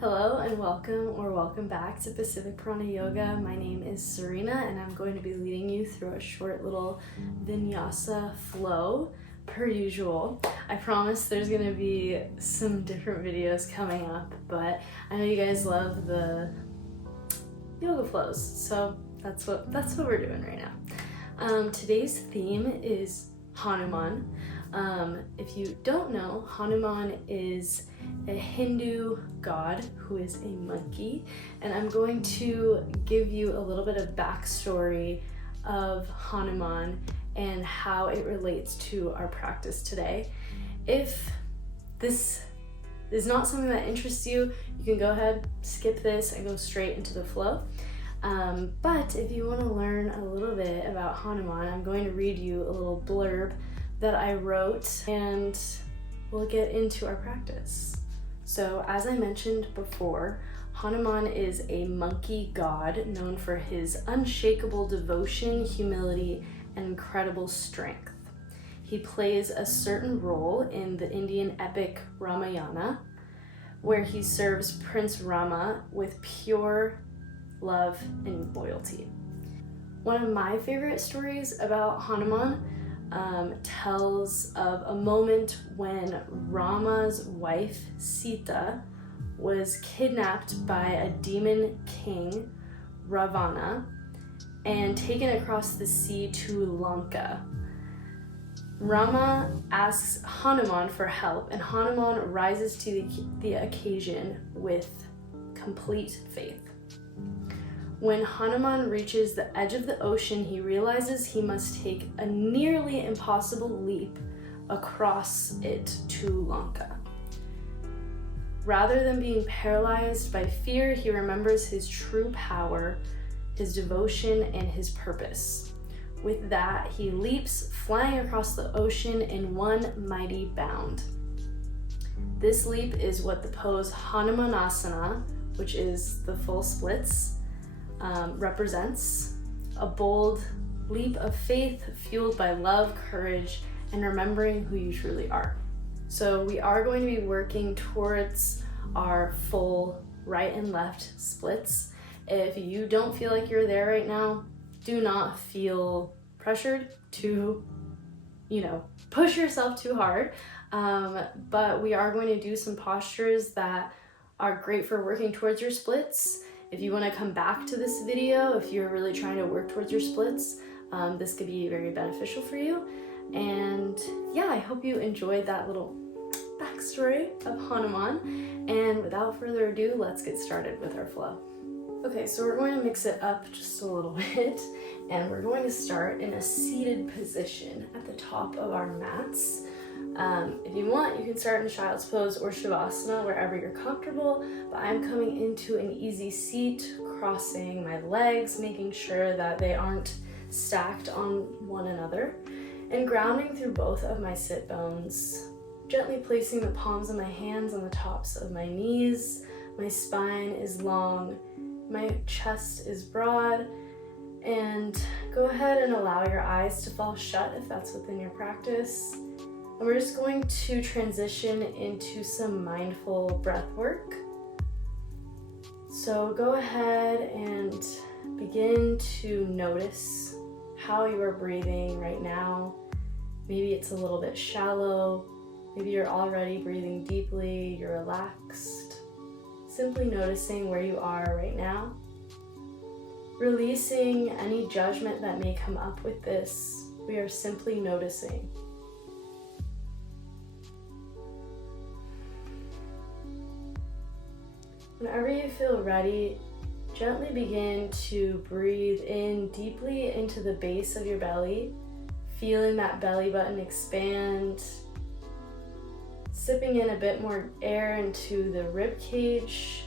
Hello and welcome back to Pacific Prana Yoga. My name is Cyrena and I'm going to be leading you through a short little vinyasa flow per usual. I promise there's going to be some different videos coming up, but I know you guys love the yoga flows, so that's what we're doing right now. Today's theme is Hanuman. If you don't know, Hanuman is a Hindu god who is a monkey, and I'm going to give you a little bit of backstory of Hanuman and how it relates to our practice today. If this is not something that interests you, you can go ahead, skip this, and go straight into the flow. But if you want to learn a little bit about Hanuman, I'm going to read you a little blurb that I wrote, and we'll get into our practice. So as I mentioned before, Hanuman is a monkey god known for his unshakable devotion, humility, and incredible strength. He plays a certain role in the Indian epic Ramayana, where he serves Prince Rama with pure love and loyalty. One of my favorite stories about Hanuman tells of a moment when Rama's wife Sita was kidnapped by a demon king, Ravana, and taken across the sea to Lanka. Rama asks Hanuman for help, and Hanuman rises to the occasion with complete faith. When Hanuman reaches the edge of the ocean, he realizes he must take a nearly impossible leap across it to Lanka. Rather than being paralyzed by fear, he remembers his true power, his devotion, and his purpose. With that, he leaps, flying across the ocean in one mighty bound. This leap is what the pose Hanumanasana, which is the full splits, represents: a bold leap of faith fueled by love, courage, and remembering who you truly are. So we are going to be working towards our full right and left splits. If you don't feel like you're there right now, do not feel pressured to, push yourself too hard. But we are going to do some postures that are great for working towards your splits. If you want to come back to this video, if you're really trying to work towards your splits, this could be very beneficial for you. And yeah, I hope you enjoyed that little backstory of Hanuman. And without further ado, let's get started with our flow. Okay, so we're going to mix it up just a little bit, and we're going to start in a seated position at the top of our mats. If you want, you can start in Child's Pose or Shavasana, wherever you're comfortable, but I'm coming into an easy seat, crossing my legs, making sure that they aren't stacked on one another, and grounding through both of my sit bones, gently placing the palms of my hands on the tops of my knees. My spine is long, my chest is broad, and go ahead and allow your eyes to fall shut if that's within your practice. And we're just going to transition into some mindful breath work. So go ahead and begin to notice how you are breathing right now. Maybe it's a little bit shallow. Maybe you're already breathing deeply, you're relaxed. Simply noticing where you are right now. Releasing any judgment that may come up with this. We are simply noticing. Whenever you feel ready, gently begin to breathe in deeply into the base of your belly, feeling that belly button expand, sipping in a bit more air into the rib cage,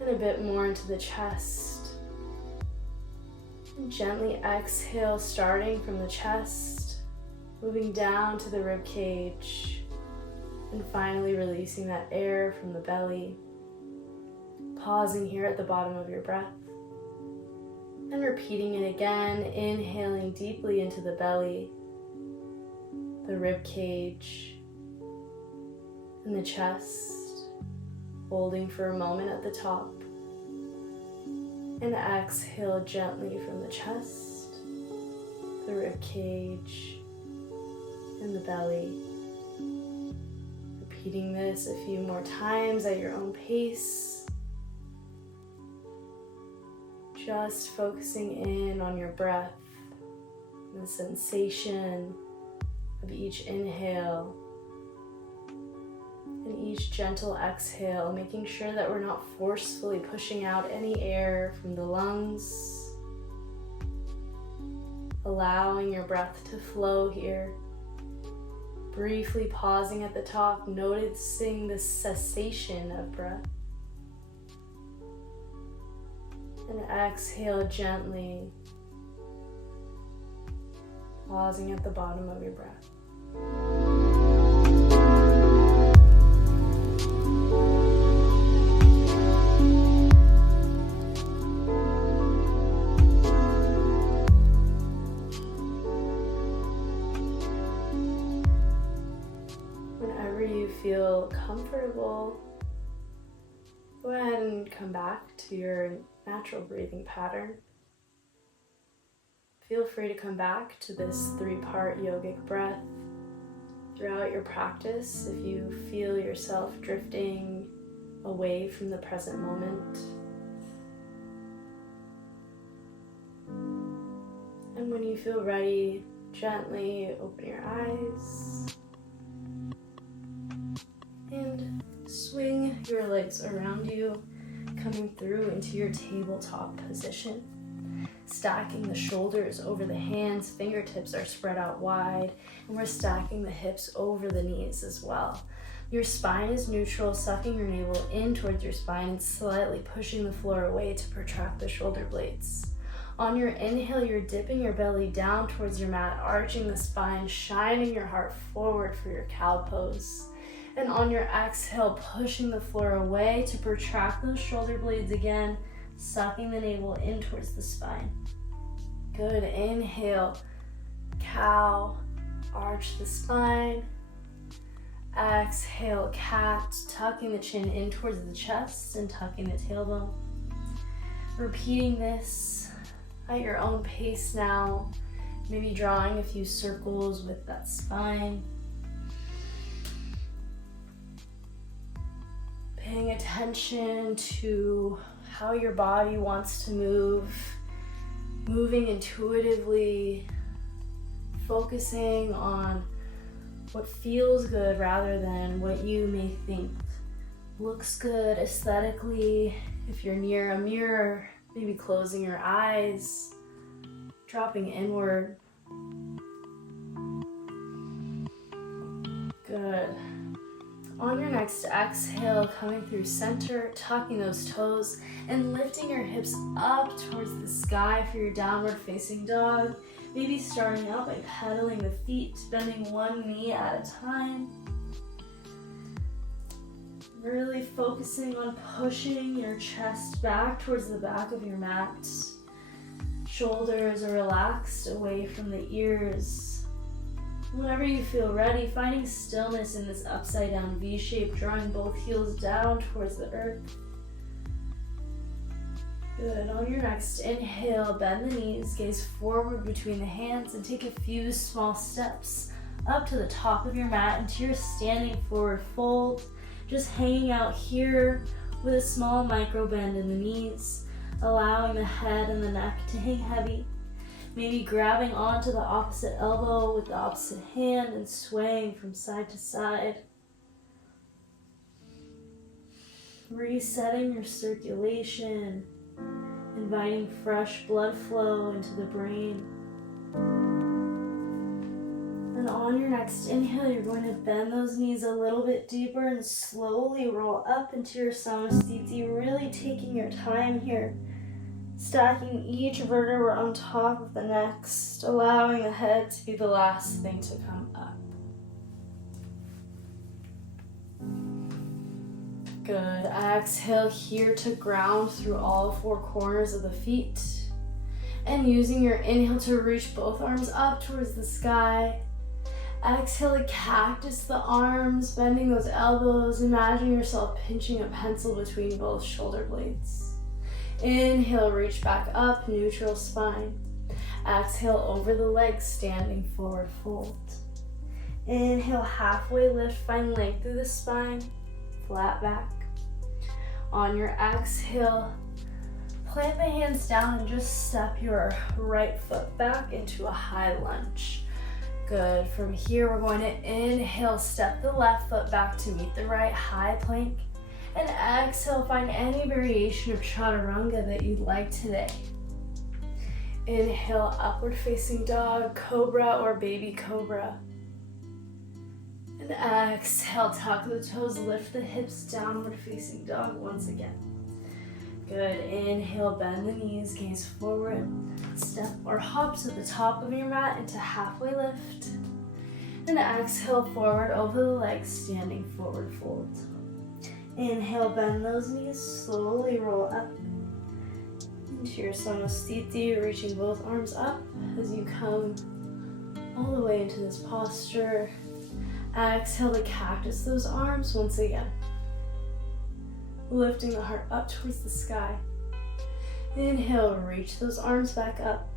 and a bit more into the chest. And gently exhale, starting from the chest, moving down to the rib cage, and finally releasing that air from the belly. Pausing here at the bottom of your breath. And repeating it again, inhaling deeply into the belly, the rib cage, and the chest. holding for a moment at the top. And exhale gently from the chest, the rib cage, and the belly. Repeating this a few more times at your own pace. Just focusing in on your breath and the sensation of each inhale and each gentle exhale, making sure that we're not forcefully pushing out any air from the lungs. Allowing your breath to flow here. Briefly pausing at the top, noticing the cessation of breath. And exhale gently, pausing at the bottom of your breath. Whenever you feel comfortable, go ahead and come back to your natural breathing pattern. Feel free to come back to this 3-part yogic breath throughout your practice if you feel yourself drifting away from the present moment. And when you feel ready, gently open your eyes and swing your legs around you, coming through into your tabletop position. Stacking the shoulders over the hands, fingertips are spread out wide, and we're stacking the hips over the knees as well. Your spine is neutral, sucking your navel in towards your spine and slightly pushing the floor away to protract the shoulder blades. On your inhale, you're dipping your belly down towards your mat, arching the spine, shining your heart forward for your cow pose. And on your exhale, pushing the floor away to protract those shoulder blades again, sucking the navel in towards the spine. Good. Inhale, cow, arch the spine. Exhale, cat, tucking the chin in towards the chest and tucking the tailbone. Repeating this at your own pace now, maybe drawing a few circles with that spine. Paying attention to how your body wants to move, moving intuitively, focusing on what feels good rather than what you may think looks good aesthetically. If you're near a mirror, maybe closing your eyes, dropping inward. Good. On your next exhale, coming through center, tucking those toes and lifting your hips up towards the sky for your downward facing dog. Maybe starting out by pedaling the feet, bending one knee at a time. Really focusing on pushing your chest back towards the back of your mat. Shoulders are relaxed away from the ears. Whenever you feel ready, finding stillness in this upside down V shape, drawing both heels down towards the earth. Good. On your next inhale, bend the knees, gaze forward between the hands, and take a few small steps up to the top of your mat into your standing forward fold. Just hanging out here with a small micro bend in the knees, allowing the head and the neck to hang heavy. Maybe grabbing onto the opposite elbow with the opposite hand and swaying from side to side. Resetting your circulation, inviting fresh blood flow into the brain. And on your next inhale, you're going to bend those knees a little bit deeper and slowly roll up into your Samasthiti, really taking your time here. Stacking each vertebra on top of the next, allowing the head to be the last thing to come up. Good. Exhale here to ground through all 4 corners of the feet. And using your inhale to reach both arms up towards the sky. Exhale to cactus the arms, bending those elbows. Imagine yourself pinching a pencil between both shoulder blades. Inhale, reach back up, neutral spine. Exhale over the legs, standing forward fold. Inhale, halfway lift, find length through the spine, flat back. On your exhale, plant the hands down and just step your right foot back into a high lunge. Good. From here, we're going to inhale, step the left foot back to meet the right, high plank. And exhale, find any variation of chaturanga that you'd like today. Inhale, upward facing dog, cobra or baby cobra. And exhale, tuck the toes, lift the hips, downward facing dog once again. Good. Inhale, bend the knees, gaze forward. Step or hop to the top of your mat into halfway lift. And exhale, forward over the legs, standing forward fold. Inhale, bend those knees, slowly roll up into your Samasthiti, reaching both arms up as you come all the way into this posture. Exhale to cactus those arms once again. Lifting the heart up towards the sky. Inhale, reach those arms back up.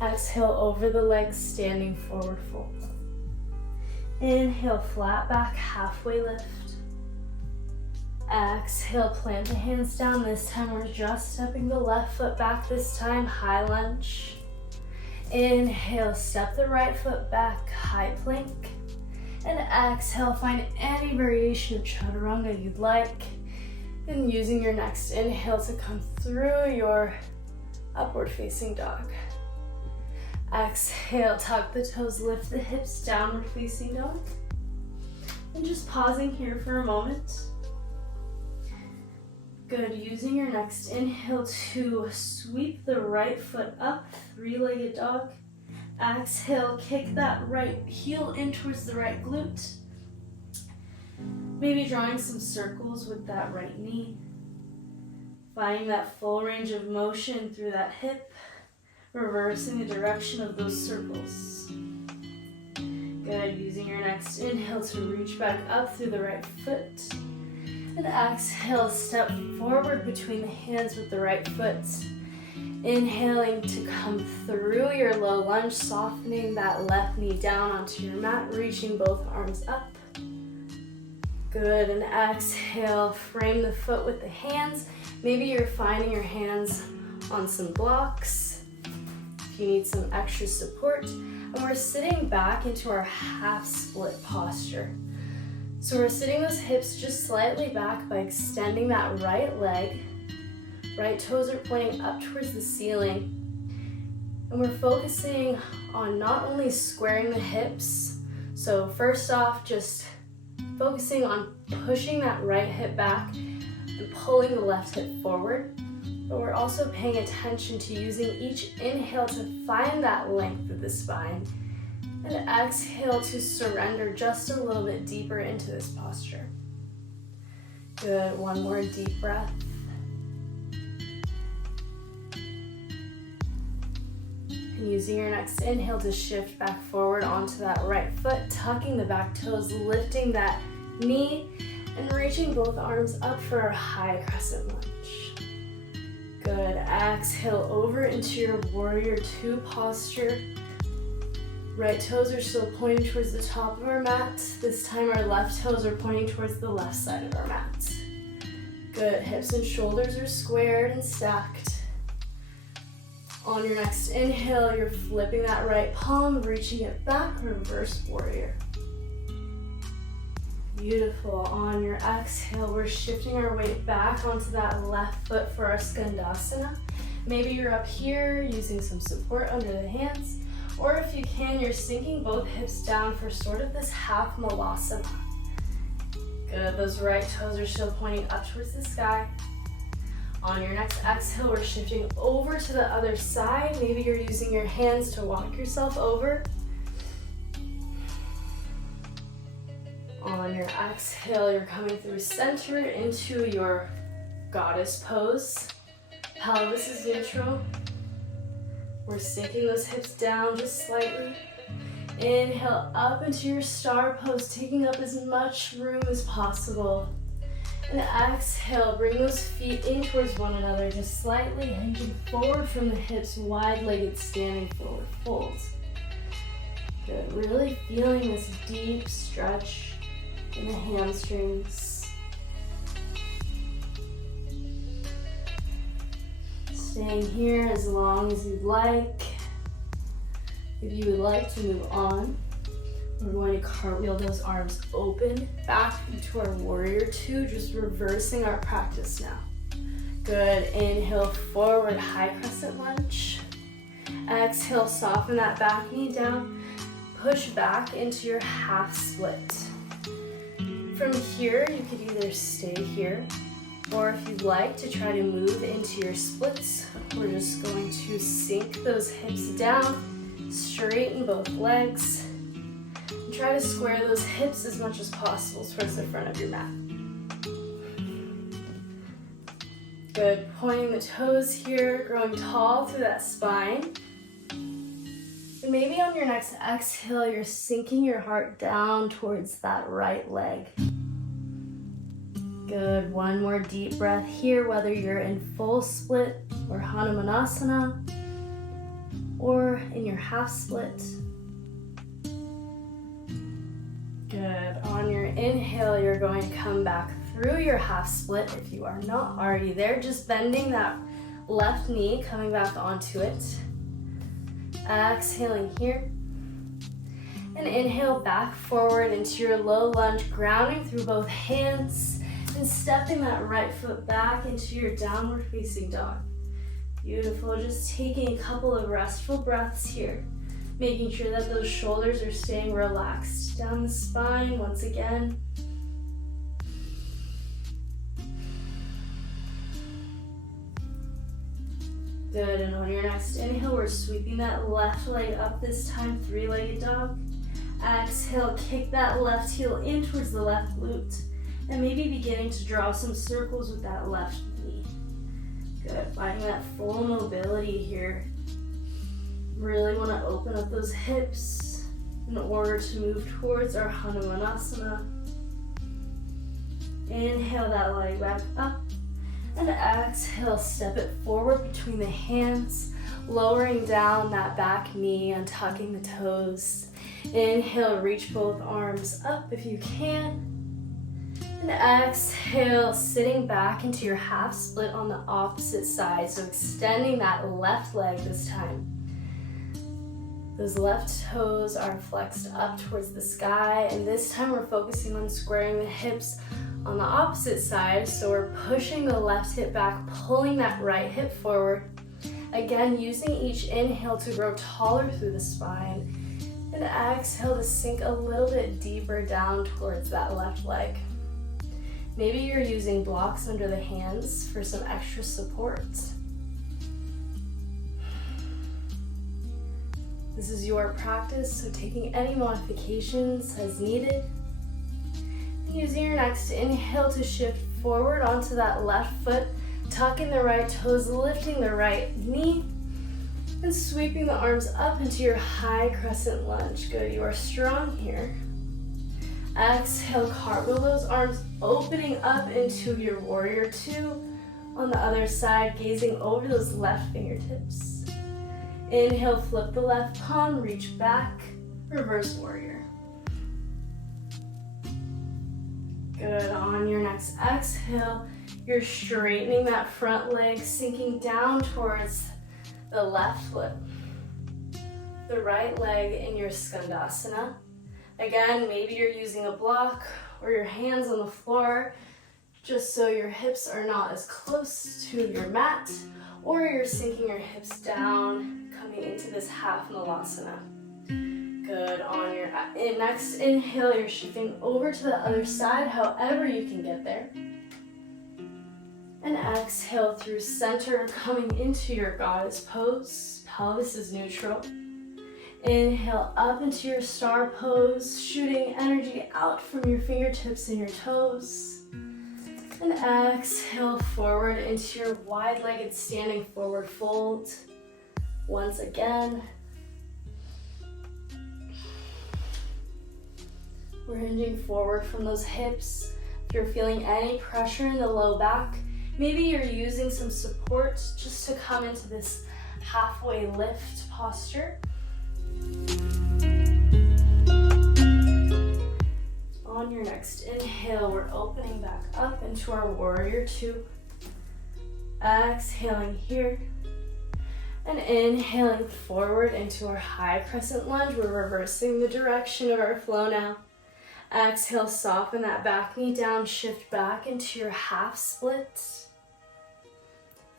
Exhale, over the legs, standing forward fold. Inhale, flat back, halfway lift. Exhale, plant the hands down. This time we're just stepping the left foot back this time, high lunge. Inhale, step the right foot back, high plank. And exhale, find any variation of chaturanga you'd like. And using your next inhale to come through your upward facing dog. Exhale, tuck the toes, lift the hips, downward facing dog. And just pausing here for a moment. Good, using your next inhale to sweep the right foot up, three-legged dog. Exhale, kick that right heel in towards the right glute. Maybe drawing some circles with that right knee. Finding that full range of motion through that hip, reversing the direction of those circles. Good, using your next inhale to reach back up through the right foot. And exhale, step forward between the hands with the right foot. Inhaling to come through your low lunge, softening that left knee down onto your mat, reaching both arms up. Good, and exhale, frame the foot with the hands. Maybe you're finding your hands on some blocks if you need some extra support. And we're sitting back into our half split posture. So we're sitting those hips just slightly back by extending that right leg. Right toes are pointing up towards the ceiling. And we're focusing on not only squaring the hips. So first off, just focusing on pushing that right hip back and pulling the left hip forward. But we're also paying attention to using each inhale to find that length of the spine. And exhale to surrender just a little bit deeper into this posture. Good, one more deep breath. And using your next inhale to shift back forward onto that right foot, tucking the back toes, lifting that knee, and reaching both arms up for a high crescent lunge. Good, exhale over into your warrior two posture. Right toes are still pointing towards the top of our mat. This time our left toes are pointing towards the left side of our mat. Good, hips and shoulders are squared and stacked. On your next inhale, you're flipping that right palm, reaching it back, reverse warrior. Beautiful. On your exhale, we're shifting our weight back onto that left foot for our Skandasana. Maybe you're up here using some support under the hands. Or if you can, you're sinking both hips down for sort of this half malasana. Good, those right toes are still pointing up towards the sky. On your next exhale, we're shifting over to the other side. Maybe you're using your hands to walk yourself over. On your exhale, you're coming through center into your goddess pose. Pelvis is neutral. We're sinking those hips down just slightly. Inhale up into your star pose, taking up as much room as possible. And exhale, bring those feet in towards one another, just slightly hinging forward from the hips, wide-legged standing forward fold. Good, really feeling this deep stretch in the hamstrings. Staying here as long as you'd like. If you would like to move on, we're going to cartwheel those arms open back into our warrior two, just reversing our practice now. Good, inhale forward, high crescent lunge. Exhale, soften that back knee down. Push back into your half split. From here, you could either stay here, or if you'd like to try to move into your splits, we're just going to sink those hips down, straighten both legs, and try to square those hips as much as possible towards the front of your mat. Good, pointing the toes here, growing tall through that spine. And maybe on your next exhale, you're sinking your heart down towards that right leg. Good, one more deep breath here, whether you're in full split or Hanumanasana, or in your half split. Good, on your inhale, you're going to come back through your half split. If you are not already there, just bending that left knee, coming back onto it. Exhaling here. And inhale back forward into your low lunge, grounding through both hands and stepping that right foot back into your downward facing dog. Beautiful, just taking a couple of restful breaths here, making sure that those shoulders are staying relaxed down the spine once again. Good, and on your next inhale, we're sweeping that left leg up this time, three-legged dog. Exhale, kick that left heel in towards the left glute, and maybe beginning to draw some circles with that left knee. Good, finding that full mobility here. Really want to open up those hips in order to move towards our Hanumanasana. Inhale that leg back up. And exhale, step it forward between the hands, lowering down that back knee, untucking the toes. Inhale, reach both arms up if you can. And exhale, sitting back into your half split on the opposite side. So extending that left leg this time. Those left toes are flexed up towards the sky. And this time we're focusing on squaring the hips on the opposite side, so we're pushing the left hip back, pulling that right hip forward. Again, using each inhale to grow taller through the spine, and exhale to sink a little bit deeper down towards that left leg. Maybe you're using blocks under the hands for some extra support. This is your practice, so taking any modifications as needed. Using your next inhale to shift forward onto that left foot, tucking the right toes, lifting the right knee, and sweeping the arms up into your high crescent lunge. Good, you are strong here. Exhale, cartwheel those arms, opening up into your warrior two. On the other side, gazing over those left fingertips. Inhale, flip the left palm, reach back, reverse warrior. Good, on your next exhale, you're straightening that front leg, sinking down towards the left foot. The right leg in your skandasana. Again, maybe you're using a block or your hands on the floor, just so your hips are not as close to your mat, or you're sinking your hips down, coming into this half malasana. Good, on your next inhale, you're shifting over to the other side, however you can get there. And exhale through center, coming into your goddess pose. Pelvis is neutral. Inhale up into your star pose, shooting energy out from your fingertips and your toes. And exhale forward into your wide-legged standing forward fold. Once again. We're hinging forward from those hips. If you're feeling any pressure in the low back, maybe you're using some support just to come into this halfway lift posture. On your next inhale, we're opening back up into our warrior two. Exhaling here. And inhaling forward into our high crescent lunge. We're reversing the direction of our flow now. Exhale, soften that back knee down, shift back into your half split.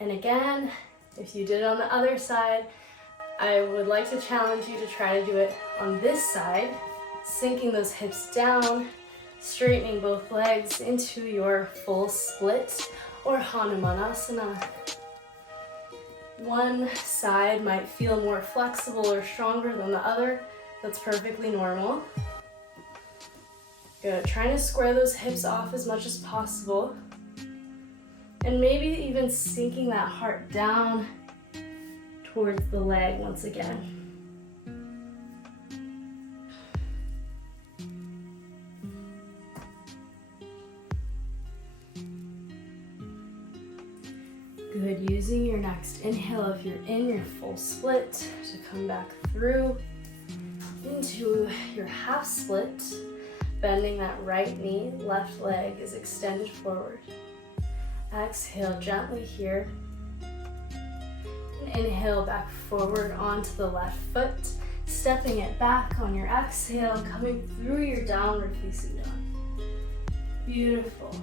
And again, if you did it on the other side, I would like to challenge you to try to do it on this side, sinking those hips down, straightening both legs into your full split or Hanumanasana. One side might feel more flexible or stronger than the other. That's perfectly normal. Good. Trying to square those hips off as much as possible. And maybe even sinking that heart down towards the leg once again. Good. Using your next inhale, if you're in your full split, to come back through into your half split. Bending that right knee, left leg is extended forward. Exhale gently here. And inhale back forward onto the left foot. Stepping it back on your exhale, coming through your downward facing dog. Beautiful.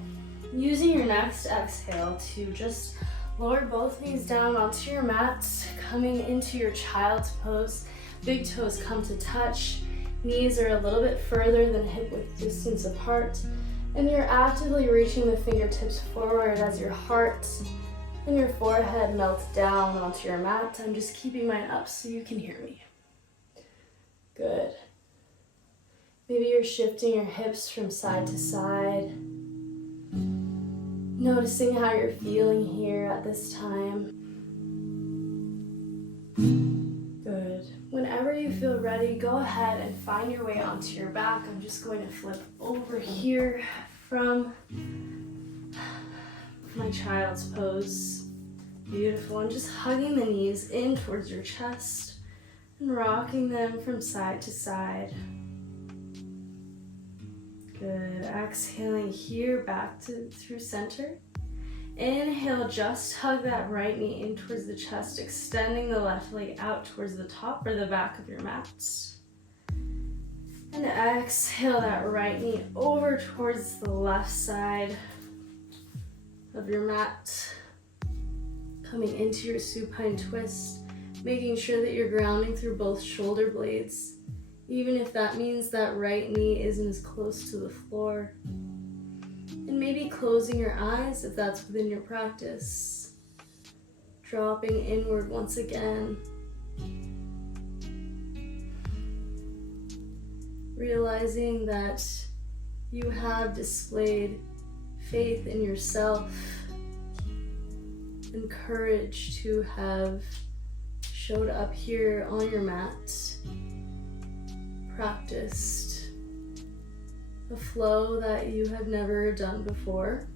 Using your next exhale to just lower both knees down onto your mat, coming into your child's pose. Big toes come to touch. Knees are a little bit further than hip width distance apart, and you're actively reaching the fingertips forward as your heart and your forehead melt down onto your mat. I'm just keeping mine up so you can hear me. Good. Maybe you're shifting your hips from side to side, noticing how you're feeling here at this time. Good. Whenever you feel ready, go ahead and find your way onto your back. I'm just going to flip over here from my child's pose. Beautiful. And just hugging the knees in towards your chest and rocking them from side to side. Good. Exhaling here back through center. Inhale, just hug that right knee in towards the chest, extending the left leg out towards the top or the back of your mat. And exhale that right knee over towards the left side of your mat. Coming into your supine twist, making sure that you're grounding through both shoulder blades, even if that means that right knee isn't as close to the floor. And maybe closing your eyes if that's within your practice. Dropping inward once again. Realizing that you have displayed faith in yourself and courage to have showed up here on your mat, practiced a flow that you have never done before.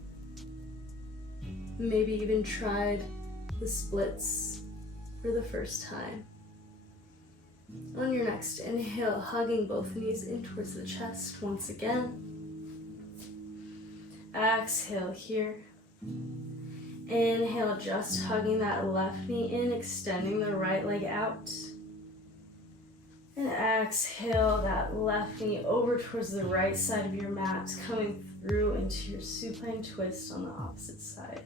Maybe even tried the splits for the first time. On your next inhale, hugging both knees in towards the chest once again. Exhale here. Inhale, just hugging that left knee in, extending the right leg out. And exhale that left knee over towards the right side of your mat, coming through into your supine twist on the opposite side.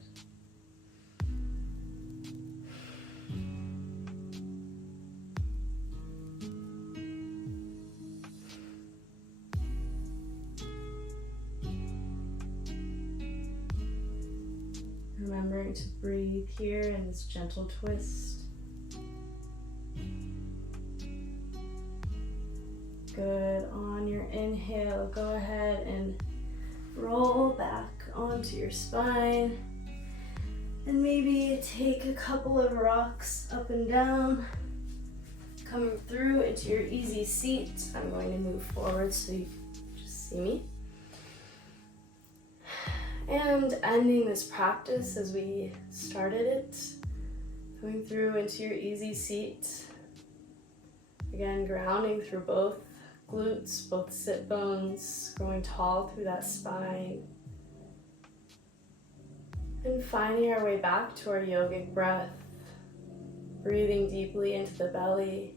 Remembering to breathe here in this gentle twist. Good. On your inhale, go ahead and roll back onto your spine. And maybe take a couple of rocks up and down, coming through into your easy seat. I'm going to move forward so you just See me? And ending this practice as we started it, going through into your easy seat. Again, grounding through both glutes, both sit bones, growing tall through that spine. And finding our way back to our yogic breath, breathing deeply into the belly,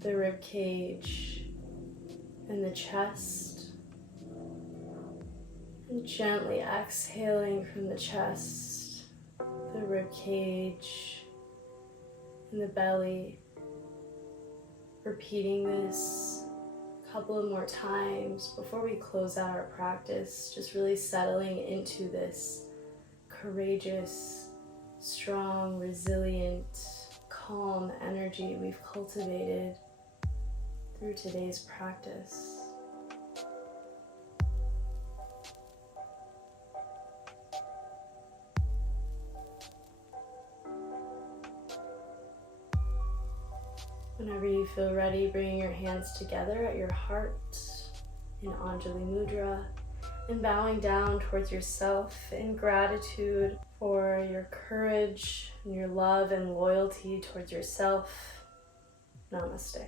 the rib cage, and the chest. And gently exhaling from the chest, the rib cage, and the belly. Repeating this a couple of more times before we close out our practice, just really settling into this courageous, strong, resilient, calm energy we've cultivated through today's practice. Whenever you feel ready, bringing your hands together at your heart in Anjali Mudra and bowing down towards yourself in gratitude for your courage and your love and loyalty towards yourself. Namaste.